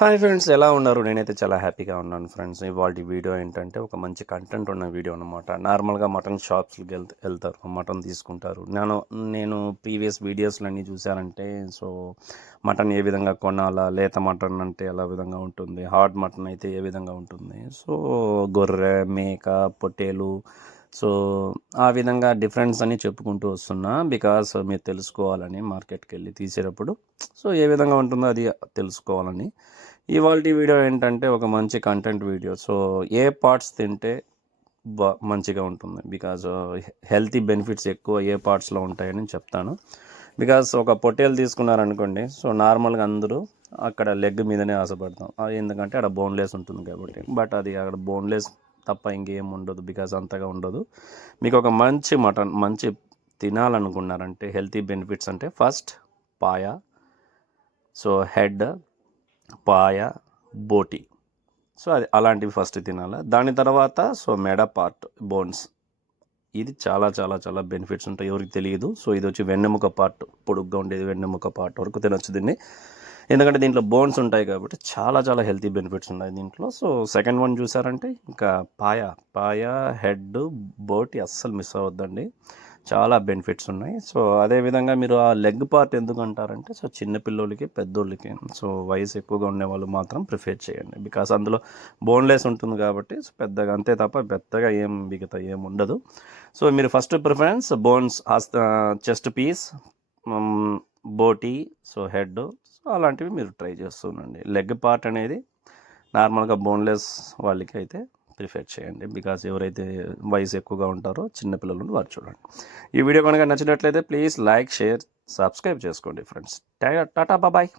Hi friends ఎలా ఉన్నారు? నేనైతే చాలా హ్యాపీగా ఉన్నాను ఫ్రెండ్స్ ఇవాళ వీడియో ఏంటంటే ఒక మంచి కంటెంట్ ఉన్న వీడియో అనమాట నార్మల్గా మటన్ షాప్స్కి వెళ్ వెళ్తారు మటన్ తీసుకుంటారు. నేను నేను ప్రీవియస్ వీడియోస్లన్నీ చూశానంటే సో మటన్ ఏ విధంగా కొనాలా లేత మటన్ అంటే ఎలా విధంగా ఉంటుంది హార్డ్ మటన్ అయితే ఏ విధంగా ఉంటుంది సో గొర్రె మేక పొట్టేలు సో ఆ విధంగా డిఫరెన్స్ అని చెప్పుకుంటూ వస్తున్నా. బికాస్ మీరు తెలుసుకోవాలని మార్కెట్కి వెళ్ళి తీసేటప్పుడు. సో ఏ విధంగా ఉంటుందో అది తెలుసుకోవాలని. ఇవాళ వీడియో ఏంటంటే ఒక మంచి కంటెంట్ వీడియో. సో ఏ పార్ట్స్ తింటే బా మంచిగా ఉంటుంది. బికాజ్ హెల్తీ బెనిఫిట్స్ ఎక్కువ ఏ పార్ట్స్లో ఉంటాయని చెప్తాను. బికాస్ ఒక పొట్టేలు తీసుకున్నారనుకోండి. సో నార్మల్గా అందరూ అక్కడ లెగ్ మీదనే ఆశపడతాం. ఎందుకంటే అక్కడ బోన్లెస్ ఉంటుంది కాబట్టి. బట్ అది అక్కడ బోన్లెస్ తప్ప ఇంకేం ఉండదు బికాజ్ అంతగా ఉండదు. మీకు ఒక మంచి మటన్ మంచి తినాలనుకున్నారంటే హెల్తీ బెనిఫిట్స్ అంటే ఫస్ట్ పాయ సో హెడ్ పాయ బోటి. సో అది అలాంటివి ఫస్ట్ తినాలి. దాని తర్వాత సో మెడ పార్ట్ బోన్స్. ఇది చాలా చాలా చాలా బెనిఫిట్స్ ఉంటాయి. ఎవరికి తెలియదు సో ఇది వచ్చి వెన్నెముక పార్ట్ పొడుగ్గా ఉండేది వెన్నెముక పార్ట్ వరకు తినొచ్చు దీన్ని. ఎందుకంటే దీంట్లో బోన్స్ ఉంటాయి కాబట్టి చాలా చాలా హెల్తీ బెనిఫిట్స్ ఉన్నాయి దీంట్లో. సో సెకండ్ వన్ చూసారంటే ఇంకా పాయ పాయ హెడ్ బోటి అస్సలు మిస్ అవ్వద్దండి. చాలా బెనిఫిట్స్ ఉన్నాయి. సో అదేవిధంగా మీరు ఆ లెగ్ పార్ట్ ఎందుకు అంటారంటే సో చిన్నపిల్లోళ్ళకి పెద్దోళ్ళకి సో వయసు ఎక్కువగా ఉండే వాళ్ళు మాత్రం ప్రిఫేర్ చేయండి. బికాస్ అందులో బోన్లెస్ ఉంటుంది కాబట్టి సో పెద్దగా అంతే తప్ప పెద్దగా ఏం మిగతా ఏం ఉండదు. సో మీరు first preference bones chest piece బోటీ సో హెడ్ సో అలాంటివి మీరు ట్రై చేస్తుండండి. లెగ్ పార్ట్ అనేది నార్మల్గా బోన్లెస్ వాళ్ళకి అయితే ప్రిఫర్ చేయండి. బికాజ్ ఎవరైతే వయసు ఎక్కువగా ఉంటారో చిన్నపిల్లలు వారు చూడండి. ఈ వీడియో కనుక నచ్చినట్లయితే ప్లీజ్ లైక్ షేర్ సబ్స్క్రైబ్ చేసుకోండి ఫ్రెండ్స్. Tata bye bye